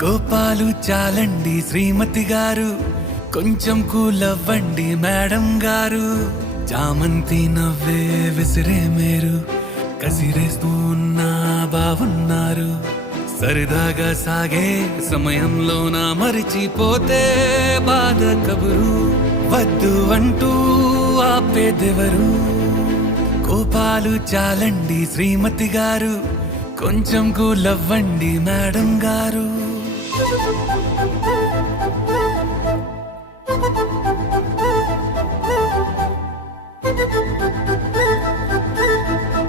కోపాలు చాలండి శ్రీమతి గారు, కొంచెం కూలవ్వండి మేడం గారు. చామంతి నవ్వే విసిరే మేరు, కసిరేస్తూ ఉన్నా బాగున్నారు. సరదాగా సాగే సమయంలోన మరిచిపోతే బాధ కబురు, వద్దు అంటూ ఆపేదెవరు. కోపాలు చాలండి శ్రీమతి గారు, కొంచెం కూలవ్వండి మేడం గారు.